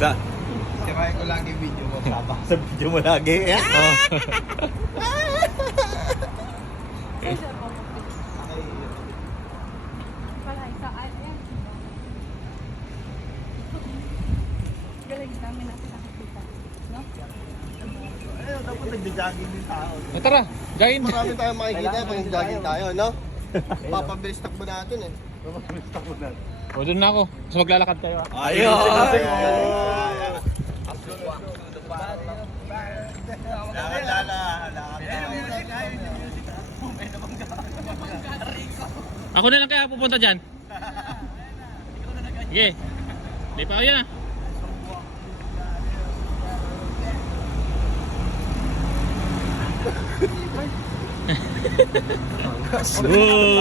Sa, Sirahin ko lagi video mo, papa. sa video mo lagi. Oh. Galing namin natin nakikita. No? Ayun, dapat nagja-jogging din tao. Tara, join. Marami tayong makikita pag nag-jogging tayo, no? Papabilis takbo natin eh. O, doon na ako. Mas maglalakad kayo. Ayun! Lakad lala. Ako na lang kaya pupunta dyan. Sige. Di pa ako yan ah. Good.